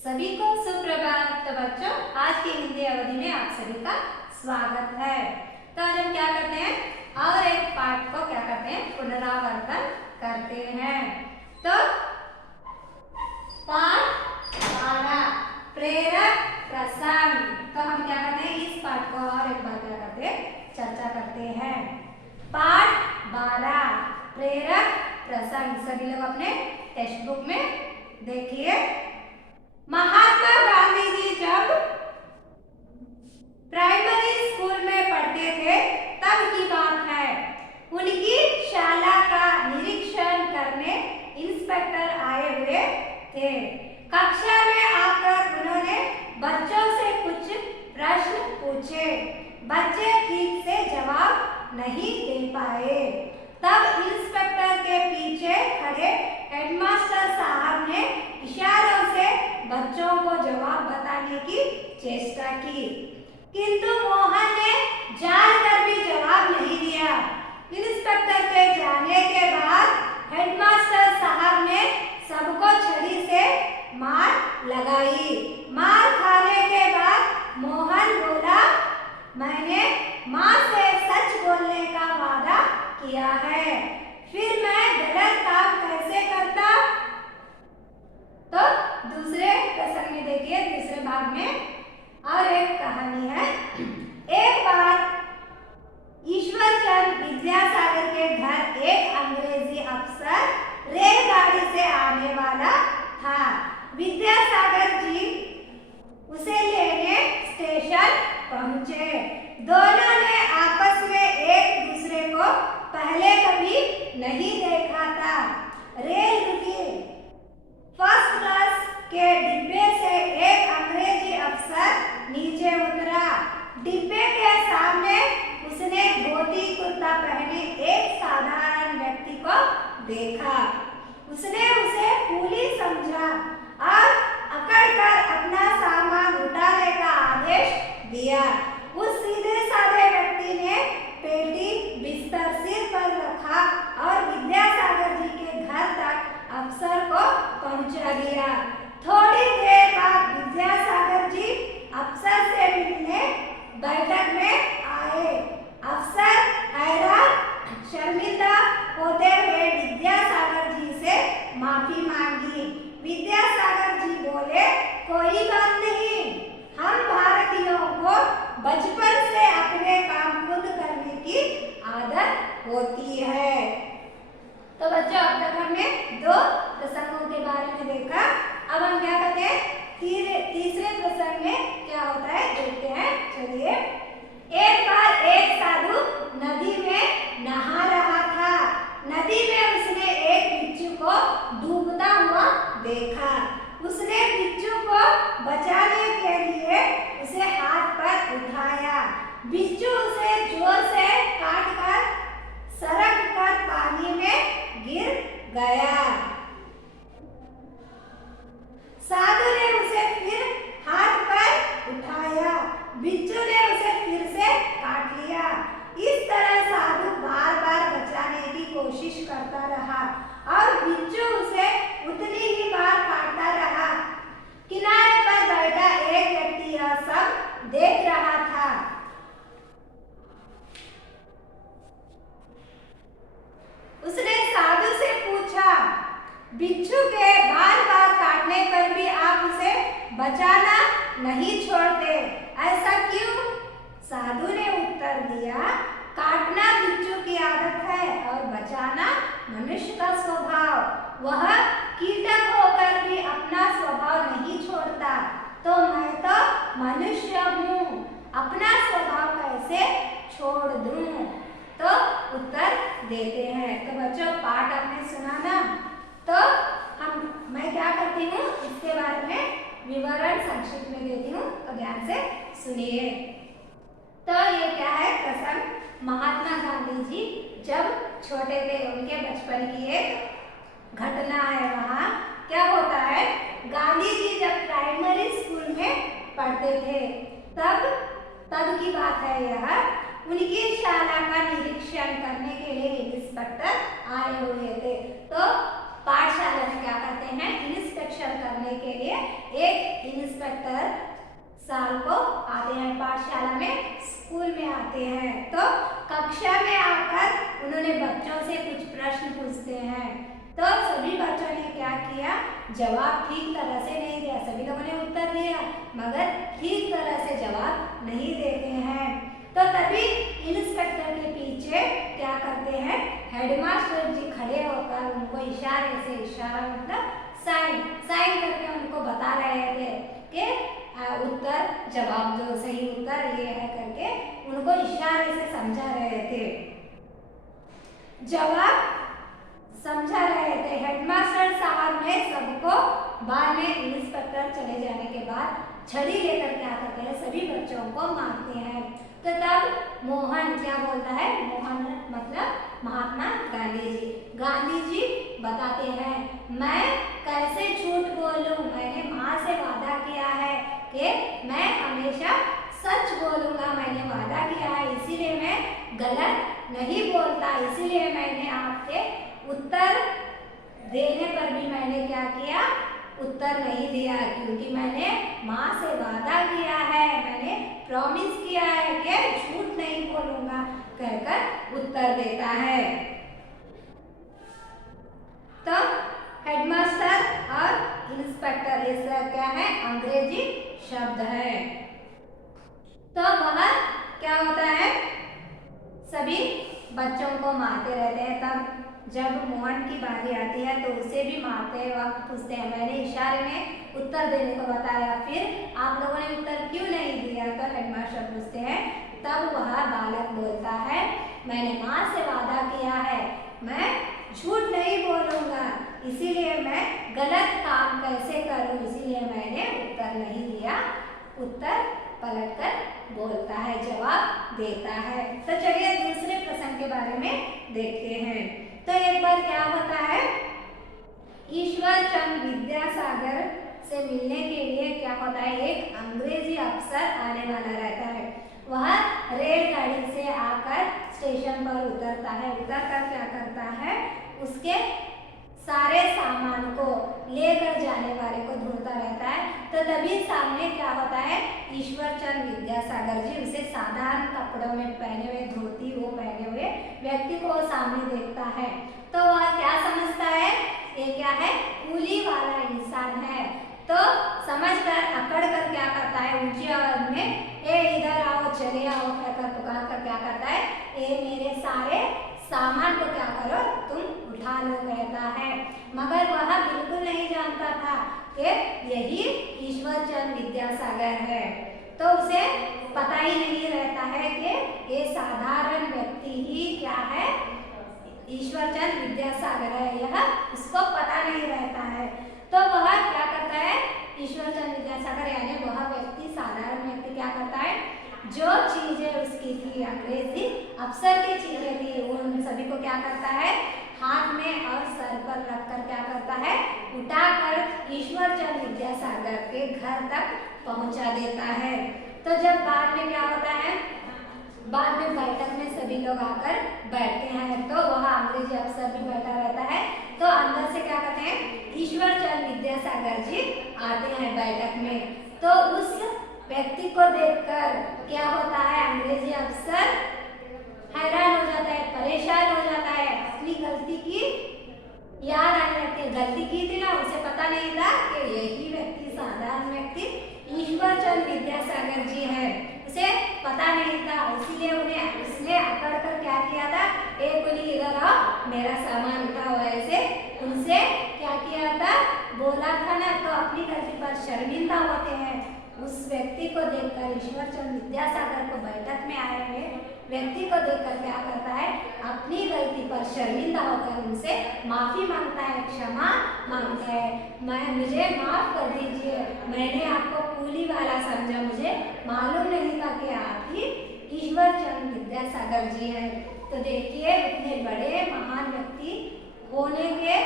सभी को सुप्रभात। तो बच्चों, आज की हिंदी अवधि में आप सभी का स्वागत है। तो आज हम क्या करते हैं, और एक पाठ को क्या करते हैं, पुनरावर्तन करते हैं। तो पाठ 12 प्रेरक प्रसंग। तो हम क्या करते हैं, इस पाठ को और एक बार क्या करते हैं, चर्चा करते हैं। पाठ 12 प्रेरक प्रसंग। सभी लोग अपने टेक्स्ट बुक में देखिए। महात्मा गांधी जी जब प्राइमरी स्कूल में पढ़ते थे तब की बात है। उनकी शाला का निरीक्षण करने इंस्पेक्टर आए हुए थे। कक्षा में आकर उन्होंने बच्चों से कुछ प्रश्न पूछे। बच्चे ठीक से जवाब नहीं दे पाए। तब इंस्पेक्टर के पीछे खड़े हेडमास्टर साहब ने इशारों से बच्चों को जवाब बताने की चेष्टा की, किंतु मोहन ने जानकर भी जवाब नहीं दिया। इंस्पेक्टर के जाने के बाद हेडमास्टर साहब ने सबको छड़ी से मार लगाई। मार खाने के बाद मोहन बोला, मैंने माँ से सच बोलने का वादा किया है, फिर मैं गलत काम कैसे करता। तो दूसरे प्रसंग में देखिए, दूसरे भाग में और एक कहानी है। एक बार ईश्वरचंद विद्यासागर के घर एक अंग्रेजी अफसर रेलगाड़ी से आने वाला था। विद्यासागर जी उसे लेने स्टेशन पहुंचे। दोनों ने आपस में एक दूसरे को पहले कभी नहीं देखा था। रेल रुकी। फर्स्ट क्लास के डिब्बे से एक अंग्रेजी अफसर नीचे उतरा। डिब्बे के सामने उसने धोती कुर्ता पहने एक साधारण व्यक्ति को देखा। उसने उसे कूली समझा और अकड़कर अपना सामान उठाने का आदेश दिया। उस सीधे साधे व्यक्ति ने पेटी बिस्तर सिर पर रखा और विद्यासागर जी के घर तक अफसर को पहुंचा दिया। थोड़ी देर बाद विद्यासागर जी अफसर से मिलने बैठक में आए। अफसर हैरान शर्मिंदा होते हुए विद्यासागर जी से माफी मांगी। विद्यासागर जी बोले, कोई बात नहीं, हम भारतीयों को बचपन से अपने काम खुद करने की आदत होती है। तो बच्चों, अब तक हमने दो प्रसंगों के बारे में देखा। अब हम क्या करते हैं, तीसरे प्रसंग में क्या होता है देखते हैं। चलिए। एक बार एक साधु नदी में नहा रहा था। नदी में उसने एक बिच्छू को डूबता हुआ देखा। उसने बिच्छू को बचाने के लिए उसे हाथ पर उठाया। बिच्छू उसे जोर से काटकर सरक कर पानी में गिर गया। साधु ने उसे फिर हाथ पर उठाया। बिच्छू ने उसे फिर से काट लिया। इस तरह साधु बार बार बचाने की कोशिश करता रहा और बिच्छू उसे उतनी ही बार काटता रहा। किनारे पर बैठा एक व्यक्ति यह सब देख रहा था। उसने साधु से पूछा, बिच्छू के बार बार काटने पर भी आप उसे बचाना नहीं छोड़ते, ऐसा क्यों? साधु ने उत्तर दिया, काटना बिच्छू की आदत है और बचाना मनुष्य का स्वभाव। वह कीटक होकर भी अपना स्वभाव नहीं छोड़ता, तो मैं तो मनुष्य हूँ, अपना स्वभाव कैसे छोड़ दूँ? तो उत्तर देते हैं। तो बच्चों, पाठ आपने सुना ना, तो मैं क्या करती हूँ, इसके बारे में विवरण संक्षिप्त में देती हूँ, तो ध्यान से सुनिए। तो ये क्या है प्रसंग, महात्मा गांधी जी जब छोटे थे, उनके बचपन की एक घटना है। वहाँ क्या होता है, गांधी जी जब प्राइमरी स्कूल में पढ़ते थे तब की बात है यह। उनकी शाला का निरीक्षण करने के लिए इंस्पेक्टर आए हुए थे। तो पाठशाला में क्या करते हैं, इंस्पेक्शन करने के लिए एक साल को आते हैं, पाठशाला में, स्कूल में आते हैं। तो कक्षा में आकर उन्होंने बच्चों से कुछ प्रश्न पूछते हैं। तो सभी बच्चों ने क्या किया, जवाब ठीक तरह से नहीं दिया। सभी लोगों ने उत्तर दिया मगर ठीक तरह से जवाब नहीं देते हैं। तो तभी इंस्पेक्टर के पीछे क्या करते हैं, हेडमास्टर जी खड़े होकर उनको इशारे से, इशारा मतलब साइन करके उनको बता रहे थे कि उत्तर, जवाब जो सही उत्तर ये है करके उनको इशारे से समझा रहे थे, जवाब समझा रहे थे। हेडमास्टर साहब ने सबको बाद में इंस्पेक्टर चले जाने के बाद छड़ी लेकर क्या करते हैं, सभी बच्चों को मारते हैं। तो तब मोहन क्या बोलता है, मोहन मतलब महात्मा गांधी जी बताते हैं, मैं कैसे झूठ बोलूं, मैंने माँ से वादा किया है कि मैं हमेशा सच बोलूंगा, मैंने वादा किया है, इसीलिए मैं गलत नहीं बोलता। इसीलिए मैंने आपके उत्तर देने पर भी मैंने क्या किया, उत्तर नहीं दिया, क्योंकि मैंने माँ से वादा किया है, मैंने प्रॉमिस किया है कि झूठ नहीं बोलूंगा कहकर उत्तर देता है। तो हेडमास्टर और इंस्पेक्टर इसका क्या है, अंग्रेजी शब्द है। तो वह क्या होता है, सभी बच्चों को मारते रहते हैं। तब जब मोहन की बारी आती है तो उसे भी मारते वक्त पूछते हैं, मैंने इशारे में उत्तर देने को बताया, फिर आप लोगों ने उत्तर क्यों नहीं दिया। तो हेडमास्टर पूछते हैं, तब वह बालक बोलता है, मैंने माँ से वादा किया है, मैं झूठ नहीं बोलूँगा, इसीलिए मैं गलत काम कैसे करूँ, इसीलिए मैंने उत्तर नहीं दिया। उत्तर पलटकर बोलता है, जवाब देता है। तो चलिए दूसरे प्रश्न के बारे में देखते हैं। तो एक बार क्या होता है, ईश्वर चंद्र विद्यासागर से मिलने के लिए क्या होता है, एक अंग्रेजी अफसर आने वाला रहता है। वह रेलगाड़ी से आकर स्टेशन पर उतरता है। उतरकर क्या करता है, उसके सारे सामान को लेकर जाने वाले को ढूंढता रहता है। तो तभी सामने क्या होता है, ईश्वर चंद्र विद्यासागर जी उसे साधारण कपड़ों में पहने हुए, धोती वो पहने हुए व्यक्ति को सामने देखता है। तो वह क्या समझता है, ये क्या है, कूली वाला इंसान है। तो समझकर अकड़ कर क्या करता है, ऊंची आवाज में, ए इधर आओ, चले आओ कहकर पुकार कर क्या करता है, ए मेरे सारे सामान को क्या करो, तुम उठा लो कहता है। मगर वह बिल्कुल नहीं जानता था कि यही ईश्वर चंद्र विद्यासागर है। तो उसे पता ही नहीं रहता है कि ये साधारण व्यक्ति ही क्या है, ईश्वर चंद्र विद्यासागर है, यह उसको पता नहीं रहता है। तो वह क्या करता है, ईश्वर चंद्र विद्यासागर यानी वह व्यक्ति, साधारण व्यक्ति क्या करता है, जो चीजें उसकी थी, अंग्रेजी अफसर की चीजें थी, उन सभी को क्या करता है, हाथ में और सर पर रखकर क्या करता है, उठाकर ईश्वर चंद्र विद्यासागर के घर तक पहुंचा देता है। तो जब बाद में क्या होता है, बाद में बैठक में सभी लोग आकर बैठते हैं, तो वह अंग्रेजी अफसर भी बैठा रहता है। तो अंदर से क्या करते हैं, ईश्वर चंद्र विद्यासागर जी आते हैं बैठक में। तो उस व्यक्ति को देखकर क्या होता है, अंग्रेजी अफसर हैरान हो जाता है, परेशान हो जाता है, अपनी गलती की याद आने लगती है, गलती की थी ना, उसे पता नहीं था कि यही व्यक्ति, साधारण व्यक्ति ईश्वर चंद्र विद्यासागर जी है, उसे पता नहीं था। इसीलिए उन्हें उसने अकड़ कर क्या किया था, ए कुली इधर आओ, मेरा सामान उठाओ, ऐसे उनसे क्या किया था, बोला था ना। तो अपनी गलती पर शर्मिंदा होते हैं। उस व्यक्ति को देखकर, ईश्वर चंद्र विद्यासागर को बैठक में आए हुए व्यक्ति को देखकर क्या करता है, अपनी गलती पर शर्मिंदा होकर उनसे माफी मांगता है, क्षमा मांगता है, मुझे माफ कर दीजिए, मैंने आपको कूली वाला समझा, मुझे मालूम नहीं था कि आप ही ईश्वर चंद्र विद्यासागर जी हैं। तो देखिए इतने बड़े महान व्यक्ति होने के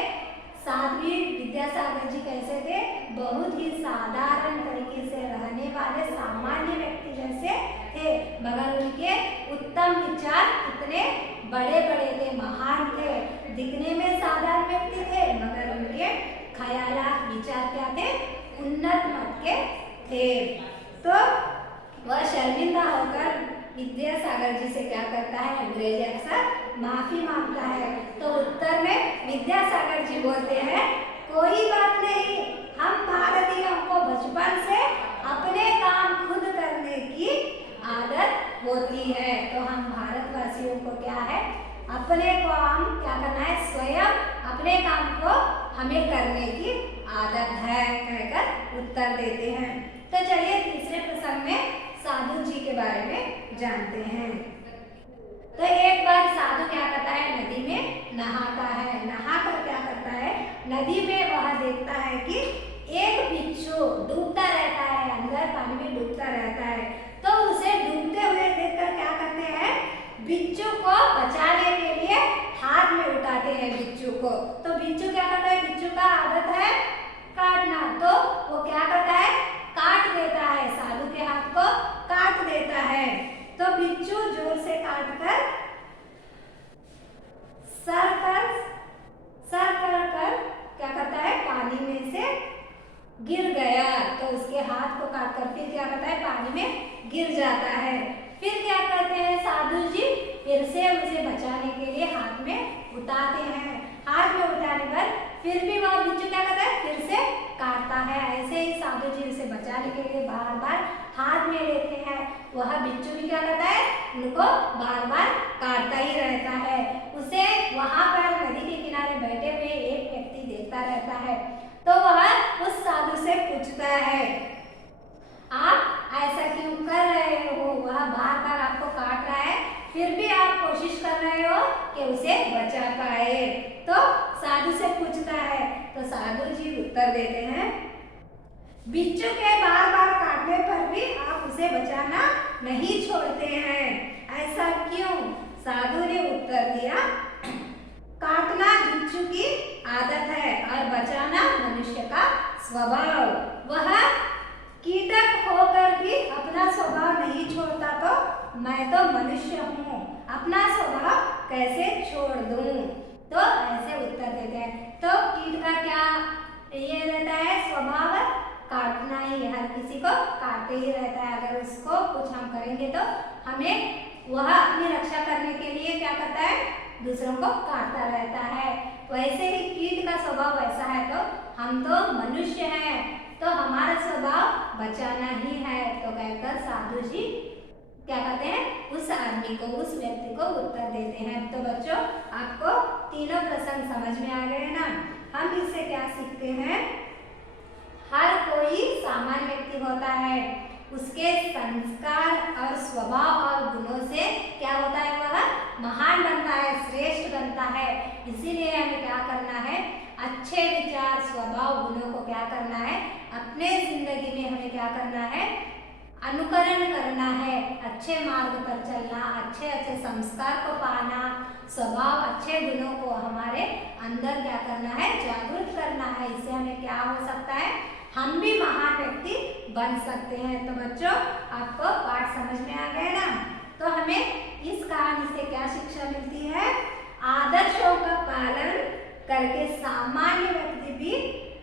साथ भी विद्यासागर जी कैसे थे, बहुत ही साधारण तरीके से रहने वाले सामान्य व्यक्ति जैसे थे, मगर उनके उत्तम विचार कितने बड़े बड़े थे, महान थे। दिखने में साधारण व्यक्ति थे मगर उनके ख्यालात, विचार क्या थे, उन्नत मत के थे। तो वह शर्मिंदा होकर विद्यासागर जी से क्या करता है, अंग्रेजी अफसर माफी मांगता है। तो उत्तर में विद्यासागर जी बोलते हैं, कोई बात नहीं, हम भारतीयों को बचपन से अपने काम खुद करने की आदत होती है। तो हम भारतवासियों को क्या है, अपने काम क्या करना है, स्वयं अपने काम को हमें करने की आदत है कहकर उत्तर देते हैं। तो चलिए तीसरे प्रसंग में साधु जी के बारे में जानते हैं। तो एक बार साधु क्या करता है, नदी में नहाता है। नहाकर क्या करता है, नदी में वह देखता है कि एक बिच्छू डूबता रहता है, अंदर पानी में डूबता रहता है। तो उसे डूबते हुए देखकर क्या करते हैं, बिच्छू को बचाने के लिए हाथ में उठाते हैं बिच्छू को। तो बिच्छू क्या करता है, बिच्छू का आदत है काटना, तो वो क्या करता है, काट देता है, साधु के हाथ को काट देता है। तो बिच्छू जोर से काटकर सर कर क्या करता है, पानी में से गिर गया। तो उसके हाथ को काटकर फिर क्या करता है, पानी में गिर जाता है। फिर क्या करते हैं साधु जी, फिर से उसे बचाने के लिए हाथ में उठाते हैं। हाथ में उठाने पर फिर भी वह बिच्छू क्या करता है, फिर से काटता है। ऐसे ही साधु जी उसे बचाने के लिए बार बार हाथ में लेते हैं। वह बिच्छू भी क्या करता है, उनको बार बार काटता ही रहता है। उसे वहां पर नदी के किनारे बैठे हुए एक व्यक्ति देखता रहता है। तो वह उस साधु से पूछता है, आप ऐसा क्यों कर रहे हो, वह बार बार आपको काट रहा है, फिर भी आप कोशिश कर रहे हो कि उसे बचा पाए। तो साधु से पूछता है। तो साधु जी उत्तर देते हैं, बिच्छू के बार बार काटने पर भी आप उसे बचाना नहीं छोड़ते हैं, ऐसा क्यों? साधु ने उत्तर दिया, काटना बिच्छू की आदत है और बचाना मनुष्य का स्वभाव। वह कीटक होकर भी अपना स्वभाव नहीं छोड़ता, तो मैं तो मनुष्य हूँ, अपना स्वभाव कैसे छोड़ दूँ? तो ऐसे उत्तर देते हैं। तो कीट का क्या ये रहता है, स्वभाव काटना ही, हर किसी को काटते ही रहता है। अगर उसको कुछ हम करेंगे तो हमें वह अपनी रक्षा करने के लिए क्या करता है, दूसरों को काटता रहता है। वैसे ही कीट का स्वभाव वैसा है। तो हम तो मनुष्य हैं, तो हमारा स्वभाव बचाना ही है। तो कहकर साधु जी क्या कहते हैं, उस आदमी को, उस व्यक्ति को उत्तर देते हैं। तो बच्चों आपको तीनों प्रसंग समझ में आ गए ना। हम इससे क्या सीखते हैं, हर कोई सामान्य व्यक्ति होता है, उसके संस्कार और स्वभाव और गुणों से क्या होता है, वह महान बनता है, श्रेष्ठ बनता है। इसीलिए हमें क्या करना है, अच्छे विचार स्वभाव गुणों को क्या करना है, अपने जिंदगी में हमें क्या करना है, अनुकरण करना है, अच्छे मार्ग पर चलना, अच्छे अच्छे संस्कार को पाना, स्वभाव अच्छे गुणों को हमारे अंदर क्या करना है, जागरूक करना है। इससे हमें क्या हो सकता है, हम भी महान व्यक्ति बन सकते हैं। तो बच्चों आपको पाठ समझ में आ गया ना। तो हमें इस कहानी से क्या शिक्षा मिलती है, आदर्शों का पालन करके सामान्य व्यक्ति भी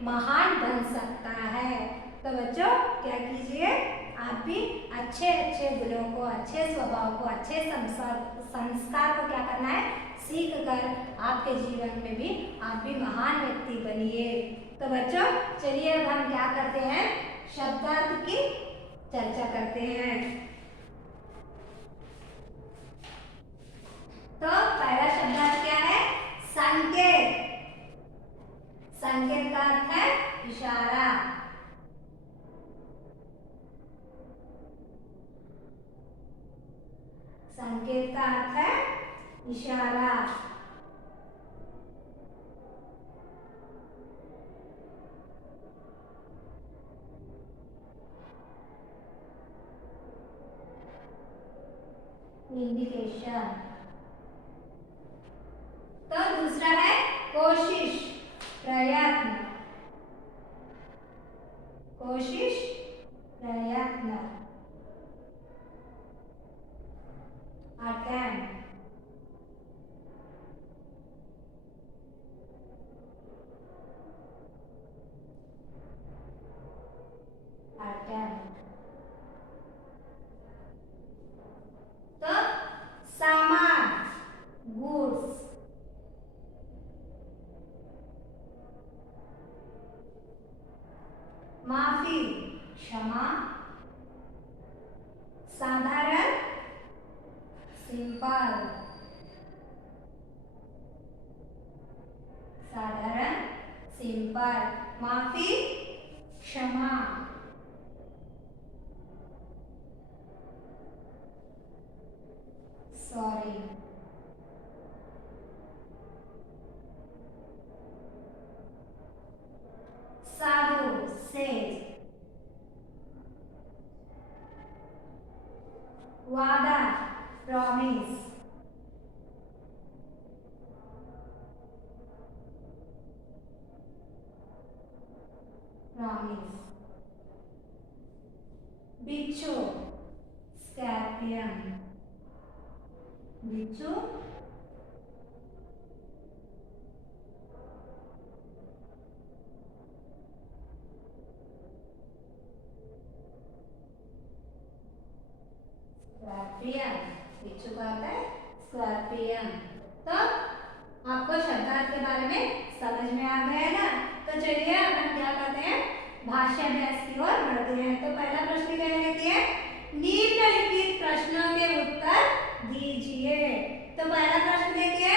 महान बन सकता है। तो बच्चों क्या कीजिए, आप भी अच्छे अच्छे गुणों को, अच्छे स्वभाव को, अच्छे संस्कार को क्या करना है, सीख कर आपके जीवन में भी आप भी महान व्यक्ति बनिए। तो बच्चों चलिए अब हम क्या करते हैं, शब्दार्थ की चर्चा करते हैं। तो पहला शब्दार्थ क्या है, संकेत। संकेत का अर्थ है इशारा। संकेत का अर्थ है इशारा। इंडिकेशन। तो दूसरा है कोशिश, प्रयत्न। कोशिश प्रयत्न, अटेम्प्ट। अटेम्प्ट। माफी, क्षमा, साधारण, सिंपल, साधारण, सिंपल, माफी, क्षमा, सॉरी, साधु, सेज, वादा, प्रॉमिस, प्रॉमिस, बिच्छू, स्कॉर्पियन, बिच्छू, स्कॉर्पियन, बिच्छू का होता है स्कॉर्पियन। तो आपको शब्दार्थ के बारे में समझ में आ गया है ना। तो चलिए अब हम क्या करते हैं, भाषाभ्यास की ओर बढ़ते हैं। तो पहला प्रश्न क्या है कि निम्नलिखित प्रश्नों के उत्तर दीजिए। तो पहला प्रश्न देखिए,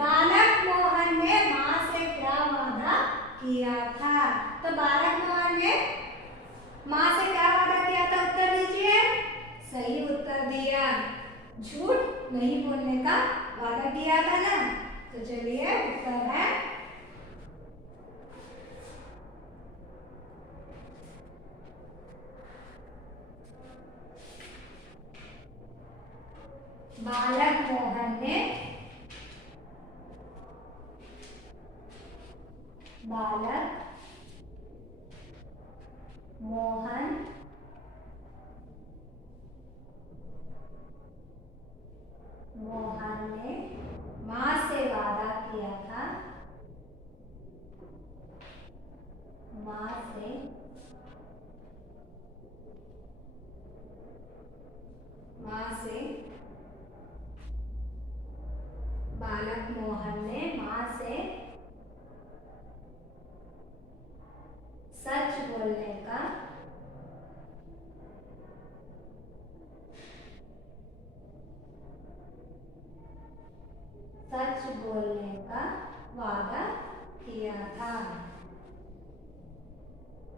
बालक मोहन ने माँ से क्या वादा किया था। तो बालक मोहन ने माँ से क्या वादा किया था, उत्तर दीजिए। सही उत्तर दिया, झूठ नहीं बोलने का वादा किया था ना। तो चलिए उत्तर है बालक मोहन ने माँ से वादा किया था, माँ से बालक मोहन ने माँ से सच बोलने का वादा किया था,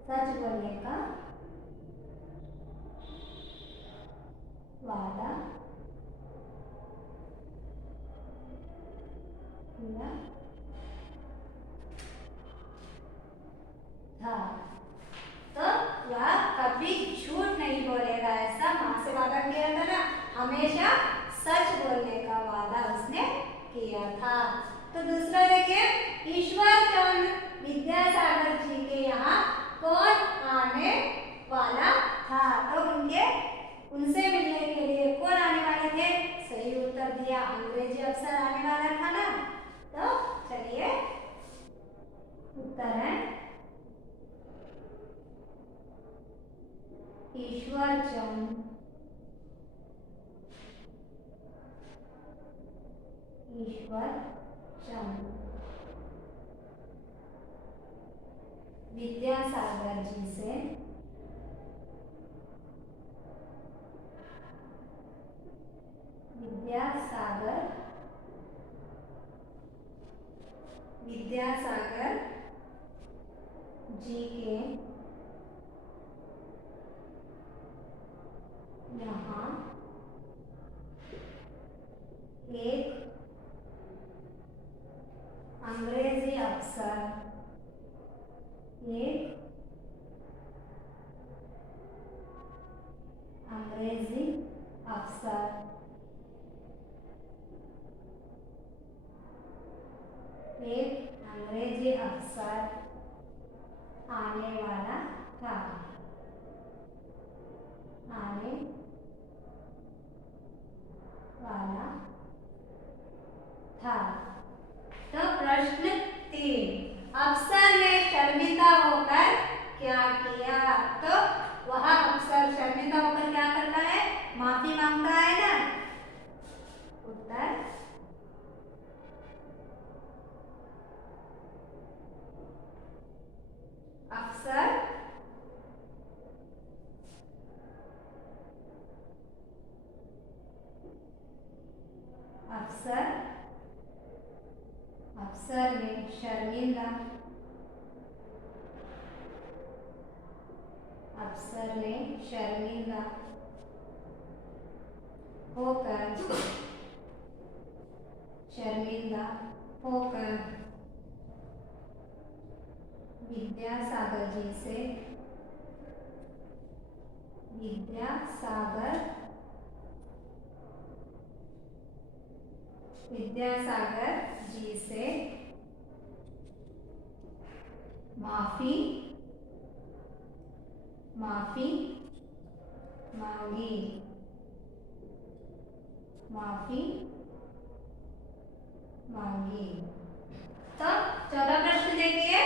सच बोलने का वादा किया था। तो वह कभी झूठ नहीं बोलेगा, ऐसा माँ से वादा किया था ना, हमेशा सच बोलने का वादा उसने किया था। तो दूसरा देखिए, ईश्वर चंद्र विद्यासागर जी के यहाँ कौन आने वाला था। तो उनसे मिलने के लिए कौन आने वाले थे। सही उत्तर दिया, अंग्रेजी अफसर आने वाला था ना। तो चलिए उत्तर है ईश्वर चंद्र विद्यासागर जी से विद्यासागर जी के यहाँ एक अंग्रेजी अफसर आने वाला था, तो प्रश्न 3, अफसर ने शर्मिंदा होकर क्या किया। तो वह अफसर शर्मिंदा होकर क्या करता है, माफी मांगता है ना। उत्तर अफसर अवसर में शर्मिंदा होकर विद्यासागर जी से माफी मांगी। तो 14 प्रश्न देखिए।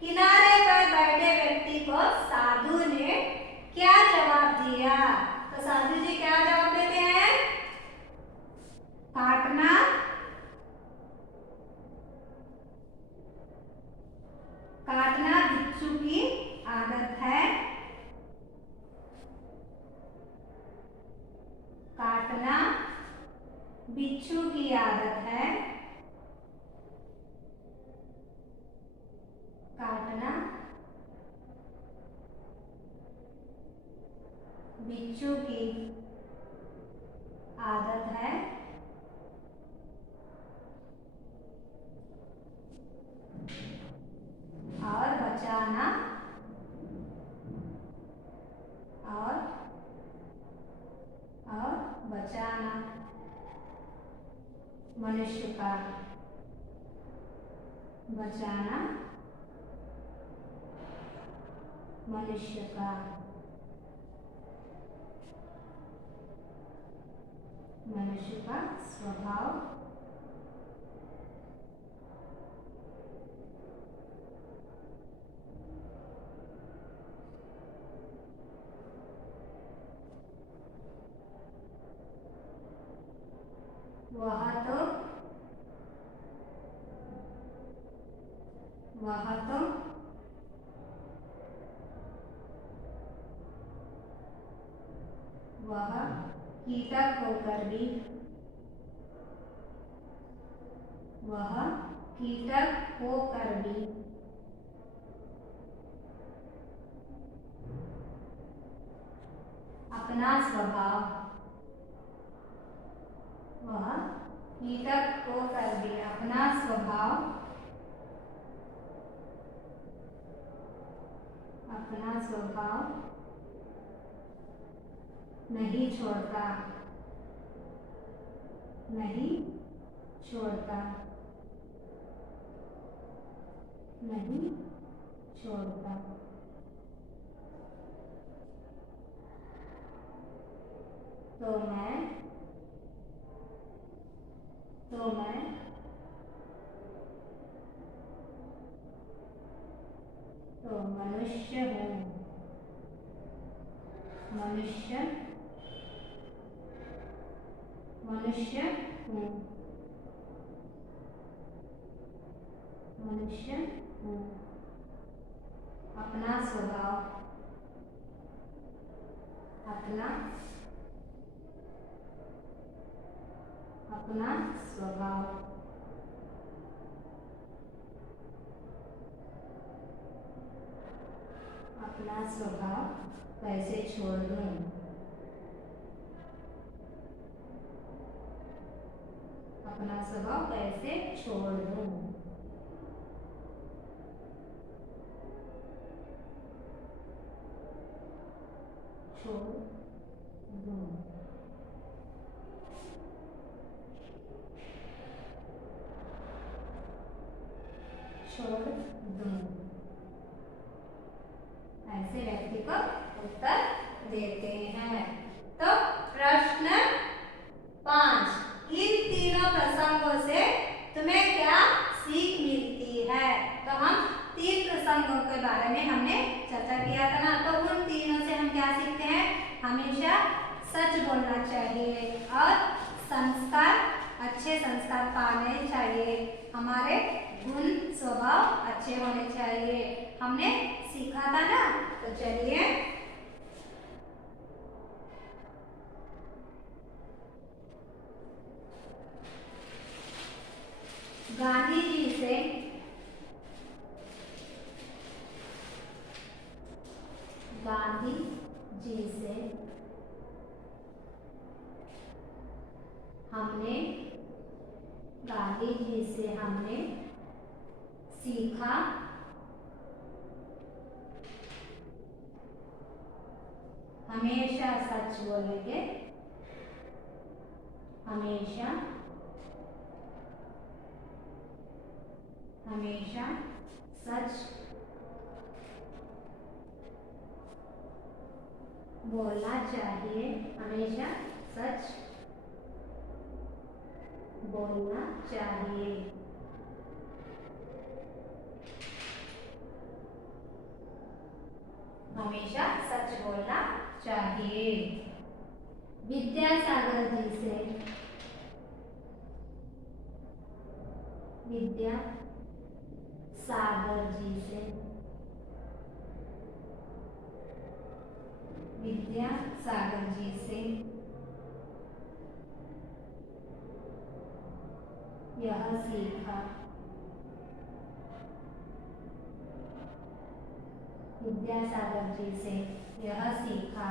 किनारे पर बैठे व्यक्ति को साधु ने क्या जवाब दिया? तो साधु जी क्या जवाब देते हैं? काटना बिच्छू की आदत है। काटना बिच्छू की आदत है। काटना बिच्छू की आदत है। और बचाना मनुष्य का स्वभाव वह तो वह कीटक होकर भी अपना स्वभाव नहीं छोड़ता। तो मैं मनुष्य हूँ। अपना स्वभाव कैसे छोड़ दूं? अपना स्वभाव कैसे छोड़ दूं? ऐसे व्यक्ति को उत्तर देते हैं। तो प्रश्न 5, इन तीनों प्रसंगों से तुम्हें क्या सीख मिलती है? तो हम 3 प्रसंगों के बारे में हमने चर्चा किया था ना। तो उन तीनों से हम क्या सीखते हैं? हमेशा सच बोलना चाहिए और अच्छे संस्कार पाने चाहिए। हमारे गुण स्वभाव अच्छे होने चाहिए। हमने सीखा था ना। तो चलिए गांधी जी से गांधी जी से हमने सीखा हमेशा सच बोलेंगे, हमेशा सच बोलना चाहिए, हमेशा सच बोलना चाहिए। हमेशा सच बोलना चाहिए। विद्यासागर जी से यह सीखा, विद्यासागर जी से यह सीखा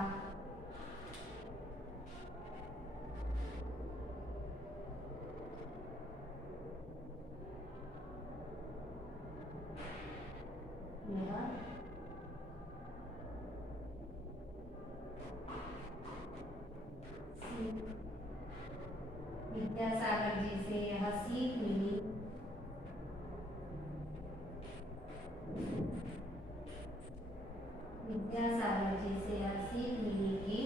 विद्यासागर जी से यह सीख मिली कि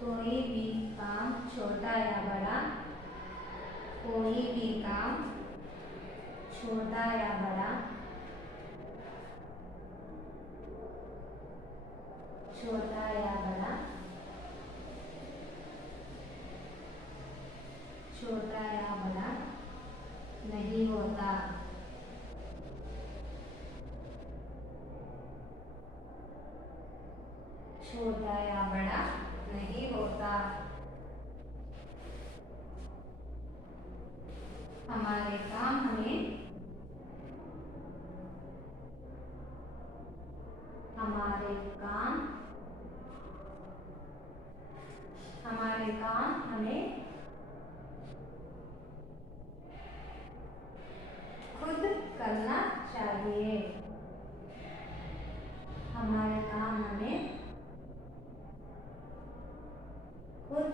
कोई भी काम छोटा या बड़ा, कोई भी काम छोटा या बड़ा नहीं होता। छोटा या बड़ा नहीं होता। हमारे काम हमें खुद करना चाहिए। हमारे काम हमें खुद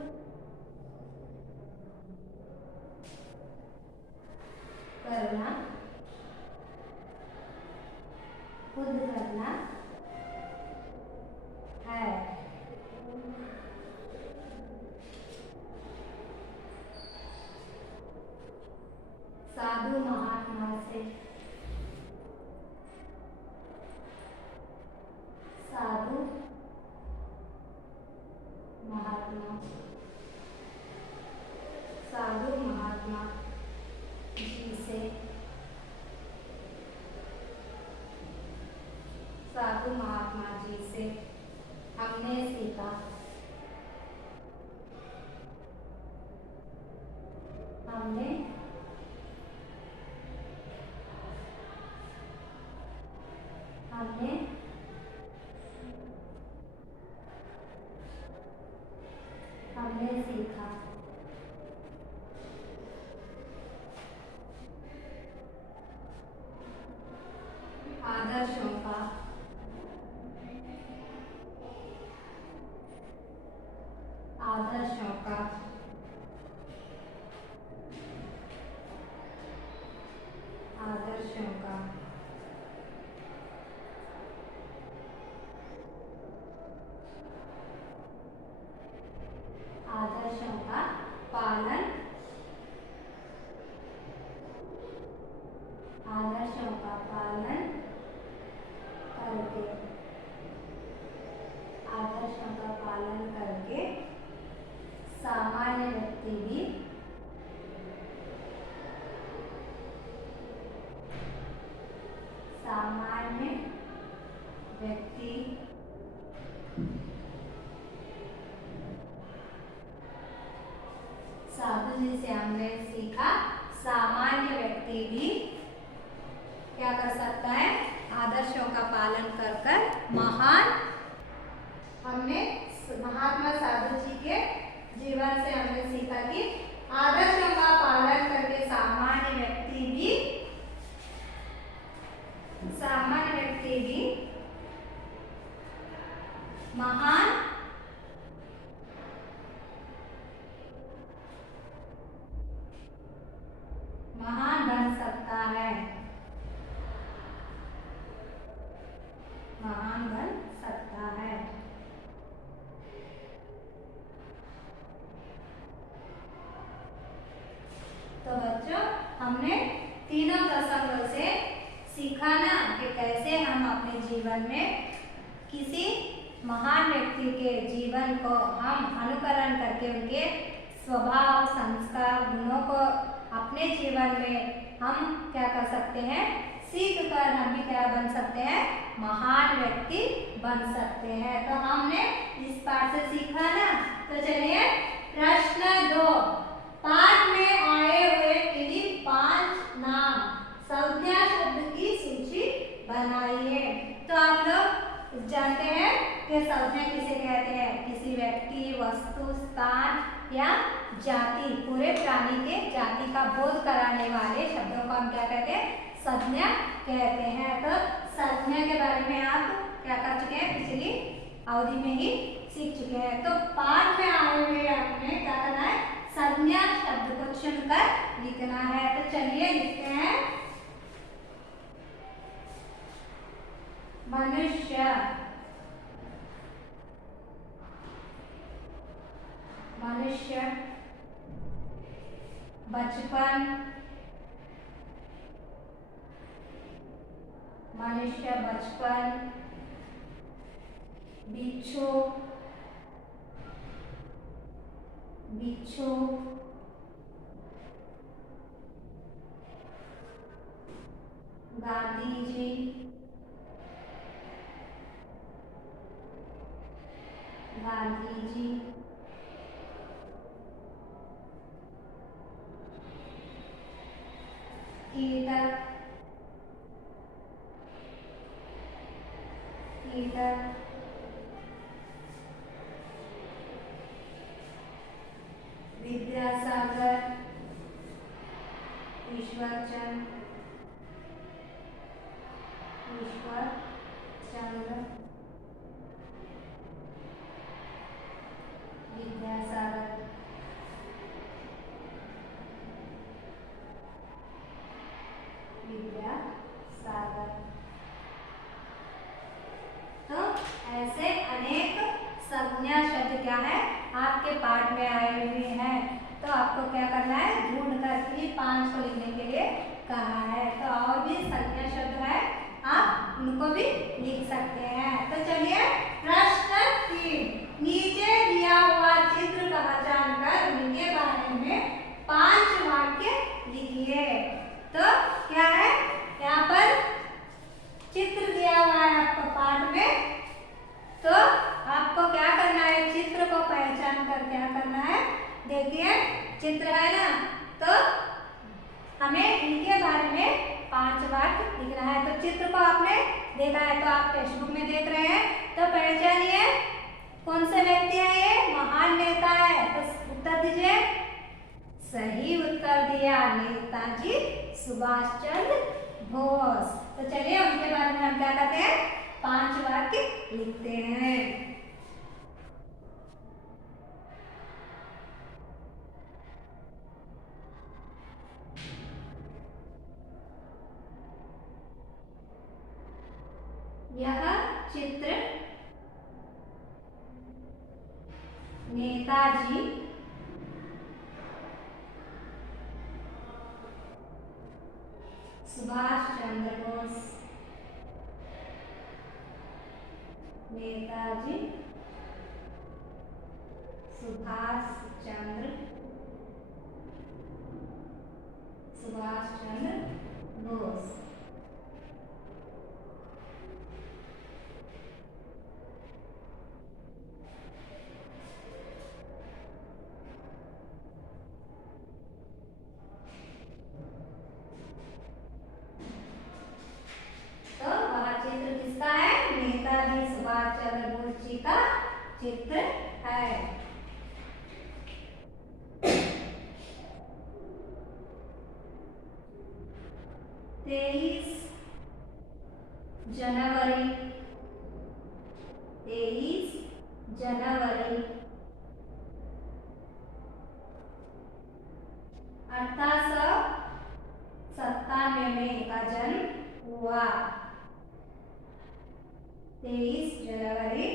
करना है। साधु महात्मा से साधु महात्मा जी से हमने सीखा आदर्शों का पालन करके सामान्य व्यक्ति हमने सीखा सामान्य व्यक्ति भी क्या कर सकता है, आदर्शों का पालन कर कर महान। हमने महात्मा साधु जी के जीवन से हमने सीखा कि आदर्शों का पालन करके सामान्य व्यक्ति भी महान बन सकता है, महान बन सकता है। तो बच्चों, हमने तीनों प्रसंगों से सीखा ना कि कैसे हम अपने जीवन में किसी महान व्यक्ति के जीवन को हम अनुकरण करके उनके स्वभाव, संस्कार, गुणों को अपने जीवन में हम क्या कर सकते हैं, सीख कर हम भी क्या बन सकते हैं, महान व्यक्ति बन सकते हैं। तो हमने इस पाठ से सीखा ना। तो चलिए प्रश्न 2, पाठ में आए हुए किन्हीं 5 नाम संज्ञा शब्द की सूची बनाइए। तो आप लोग जानते हैं कि संज्ञा किसे कहते हैं, किसी व्यक्ति, वस्तु, स्थान या जाति, पूरे प्राणी के जाति का बोध कराने वाले शब्दों को हम क्या कहते हैं, संज्ञा कहते हैं। तो संज्ञा के बारे में आप क्या कर चुके हैं, पिछली अवधि में ही सीख चुके हैं। तो पाठ में आए हुए आपने क्या करना है, संज्ञा शब्द को चुनकर लिखना है। तो चलिए लिखते हैं, मनुष्य, बचपन, बिच्छू, गांधी जी, कीटक, विद्यासागर, ईश्वरचंद्र, विद्यासागर, तो ऐसे अनेक संज्ञा शब्द क्या है, आपके पाठ में आए हुए हैं। तो आपको क्या करना है, ढूंढ कर 5 को लिखने के लिए कहा है। तो और भी संज्ञा शब्द है, आप उनको भी लिख सकते हैं। तो चलिए प्रश्न 3, नीचे दिया हुआ चित्र का पहचान कर उनके बारे में 5 वाक्य लिखिए। तो क्या है, यहाँ पर चित्र दिया हुआ है आपको पाठ में। तो आपको क्या करना है, चित्र को पहचान कर क्या करना है, देखिए चित्र है ना, तो हमें इनके बारे में 5 वाक्य लिखना है। तो चित्र को आपने देखा है, तो आप टेक्स्ट बुक में देख रहे हैं, तो पहचानिए कौन से व्यक्ति है, ये महान नेता है। तो उत्तर दीजिए, सही उत्तर दिया, नेताजी सुभाष चंद्र बोस। तो चलिए उनके बारे में हम क्या करते हैं, 5 वाक्य लिखते हैं। यह चित्र नेताजी सुभाष चंद्र बोस, नेताजी सुभाष चंद्र बोस का चित्र है। 23 जनवरी 1897 में इनका जन्म हुआ। 23 जनवरी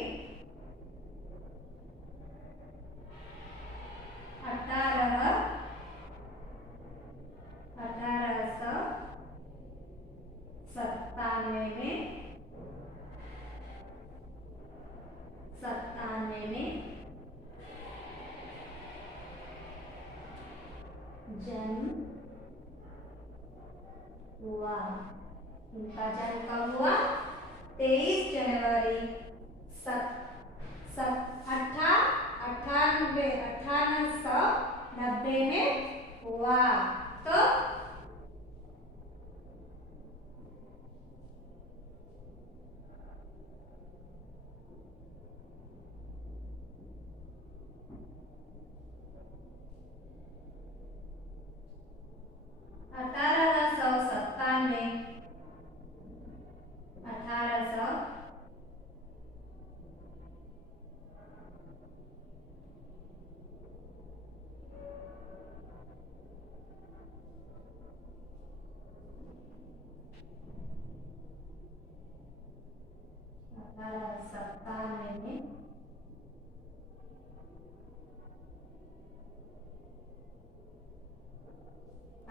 1897 में जन्म हुआ। इनका जन्म कब हुआ? 23 जनवरी 1890 में हुआ। तो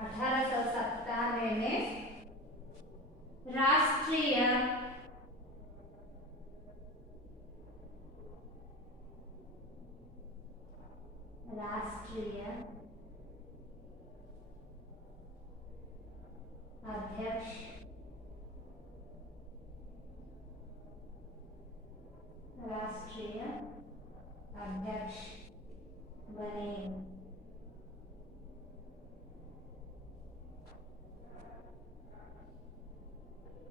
1897 में राष्ट्रीय अध्यक्ष बने।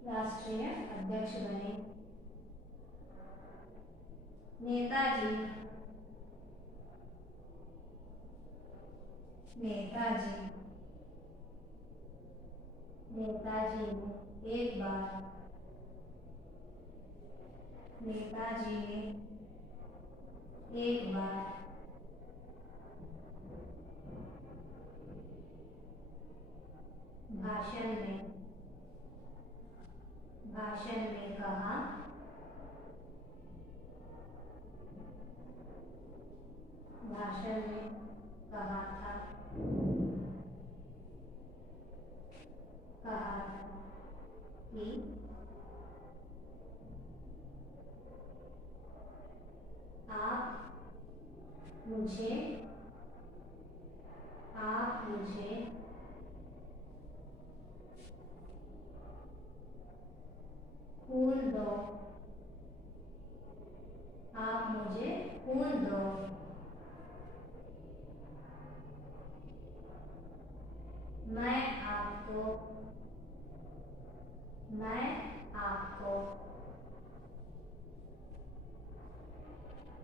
राष्ट्रीय अध्यक्ष बने। नेताजी ने एक बार भाषण में कहा था कि आप मुझे खून दो। आप मुझे खून दो। मैं आपको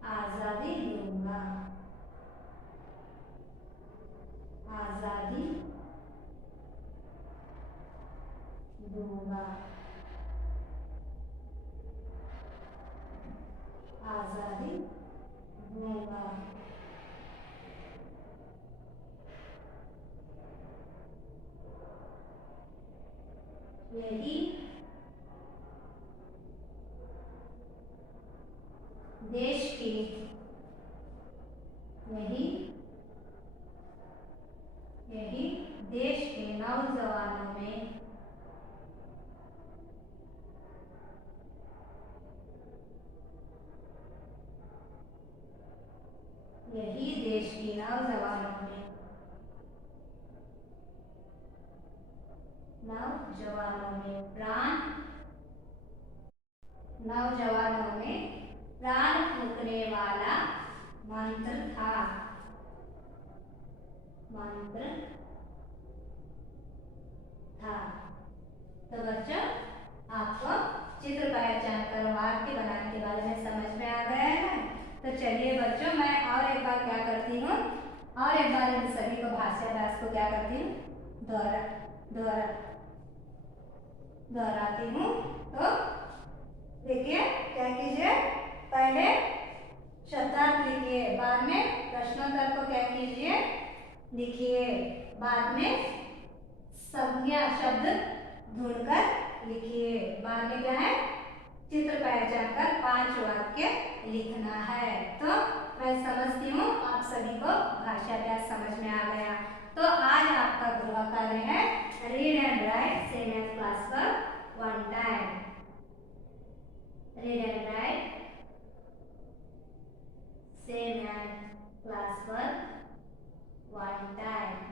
आजादी दूंगा। यही देश के नौजवानों में प्राण फूंकने वाला मंत्र था। तो बच्चों आपको चित्र पहचान कर वाक्य बनाने के बारे में समझ में आ गया है ना। तो चलिए बच्चों, मैं और एक बार क्या करती हूँ, और एक बार इन सभी को भाषाभ्यास को क्या करती हूँ, दोहराती हूँ। तो देखिए क्या कीजिए, पहले शब्दार्थ लिखिए, बाद में प्रश्नोत्तर को क्या कीजिए, लिखिए, बाद में संज्ञा शब्द ढूंढकर लिखिए, बाद में क्या है, चित्र पहचान कर 5 वाक्य लिखना है। तो मैं समझती हूँ आप सभी को भाषाभ्यास समझ में आ गया। तो आज आपका गृह कार्य है read and write same as class work 1 time. Read and write same as class work 1 time.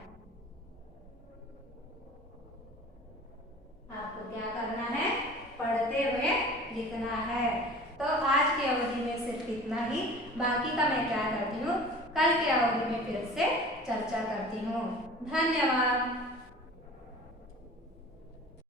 आपको क्या करना है, पढ़ते हुए लिखना है। तो आज की अवधि में सिर्फ इतना ही, बाकी का मैं क्या करती हूँ, कल की अवधि में फिर से चर्चा करती हूँ। धन्यवाद।